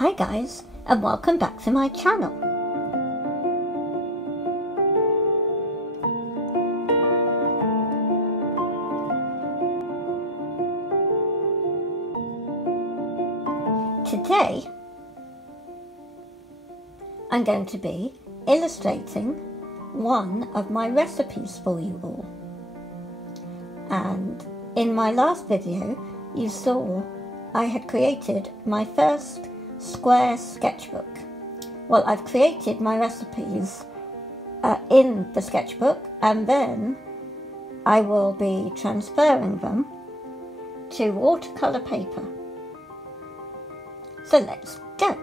Hi guys, and welcome back to my channel. Today I'm going to be illustrating one of my recipes for you all. And in my last video you saw I had created my first square sketchbook. Well, I've created my recipes in the sketchbook, and then I will be transferring them to watercolour paper. So let's go.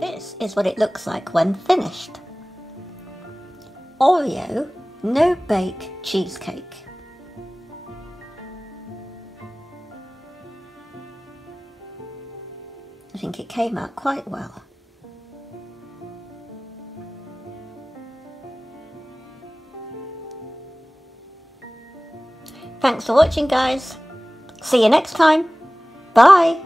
This is what it looks like when finished. Oreo no-bake cheesecake. I think it came out quite well. Thanks for watching, guys. See you next time. Bye.